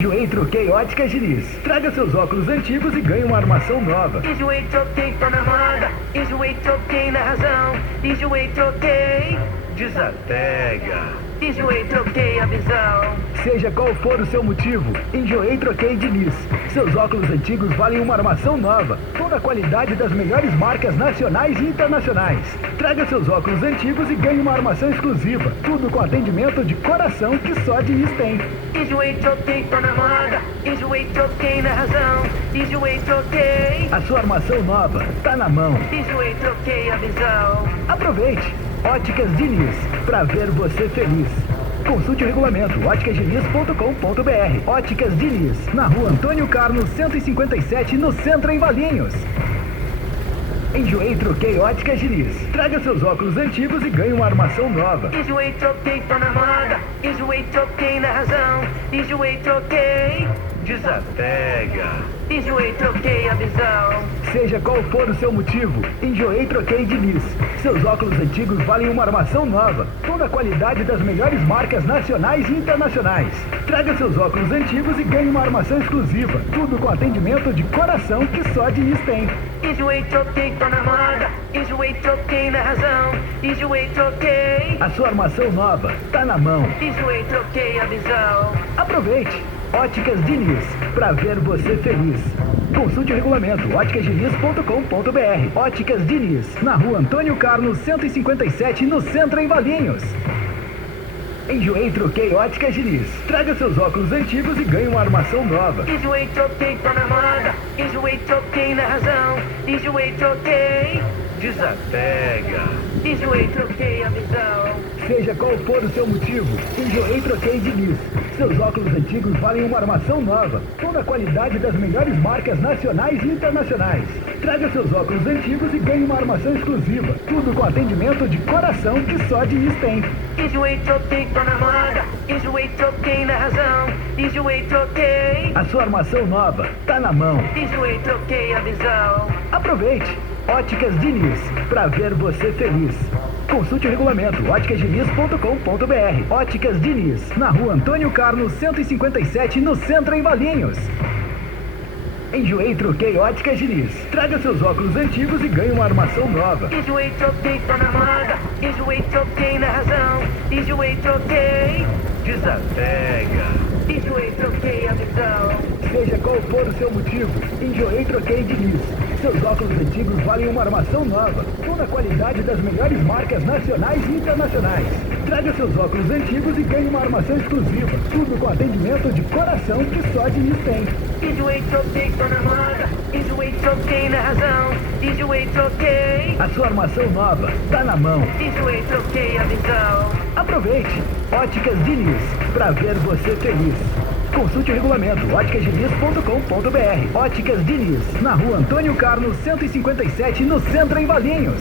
Enjoei, troquei Óticas Diniz. Traga seus óculos antigos e ganhe uma armação nova. Enjoei, troquei, tô na moda. Enjoei, troquei na razão. Enjoei, troquei. Desapega. Enjoei, troquei a visão. Seja qual for o seu motivo, enjoei, troquei Diniz. Seus óculos antigos valem uma armação nova. Toda a qualidade das melhores marcas nacionais e internacionais. Traga seus óculos antigos e ganhe uma armação exclusiva. Tudo com atendimento de coração que só Diniz tem. Enjoei, troquei, tô na moda. Enjoei, troquei na razão. Enjoei, troquei. A sua armação nova tá na mão. Enjoei, troquei a visão. Aproveite! Óticas Diniz, pra ver você feliz. Consulte o regulamento óticasdiniz.com.br. Óticas Diniz, na rua Antônio Carlos 157, no centro, em Valinhos. Enjoei, troquei Óticas Diniz. Traga seus óculos antigos e ganhe uma armação nova. Enjoei, troquei, tô na moda. Enjoei, troquei na razão. Enjoei, troquei. Desapega. Enjoei, troquei a visão. Seja qual for o seu motivo, enjoei, troquei Diniz. Seus óculos antigos valem uma armação nova. Toda a qualidade das melhores marcas nacionais e internacionais. Traga seus óculos antigos e ganhe uma armação exclusiva. Tudo com atendimento de coração que só Diniz tem. Enjoei, troquei, tô na moda. Enjoei, troquei na razão. Enjoei, troquei. A sua armação nova tá na mão. Enjoei, troquei a visão. Aproveite! Óticas Diniz, pra ver você feliz. Consulte o regulamento óticasdiniz.com.br. Óticas Diniz, na rua Antônio Carlos 157, no centro, em Valinhos. Enjoei, troquei Óticas Diniz. Traga seus óculos antigos e ganhe uma armação nova. Enjoei, troquei, tô na moda. Enjoei, troquei na razão. Enjoei, troquei. Desapega. Enjoei, troquei a visão. Seja qual for o seu motivo, enjoei, troquei Diniz. Seus óculos antigos valem uma armação nova. Toda a qualidade das melhores marcas nacionais e internacionais. Traga seus óculos antigos e ganhe uma armação exclusiva. Tudo com atendimento de coração que só Diniz tem. Enjoei, troquei, tô na moda. Enjoei, troquei na razão. Enjoei, troquei. A sua armação nova tá na mão. Enjoei, troquei a visão. Aproveite! Óticas Diniz, pra ver você feliz. Consulte o regulamento óticasdiniz.com.br. Óticas Diniz, na rua Antônio Carlos 157, no centro, em Valinhos. Enjoei, troquei Óticas Diniz. Traga seus óculos antigos e ganhe uma armação nova. Enjoei, troquei, tô na moda. Enjoei, troquei na razão. Enjoei, troquei. Desapega. Enjoei, troquei a visão. Seja qual for o seu motivo, enjoei, troquei Diniz. Seus óculos antigos valem uma armação nova. Toda a qualidade das melhores marcas nacionais e internacionais. Traga seus óculos antigos e ganhe uma armação exclusiva. Tudo com atendimento de coração que só Diniz tem. Enjoei, troquei, tô na moda. Enjoei, troquei na razão. Enjoei, troquei. A sua armação nova tá na mão. Enjoei, troquei a visão. Aproveite! Óticas Diniz, pra ver você feliz. Consulte o regulamento óticasdiniz.com.br. Óticas Diniz, na rua Antônio Carlos 157, no centro, em Valinhos.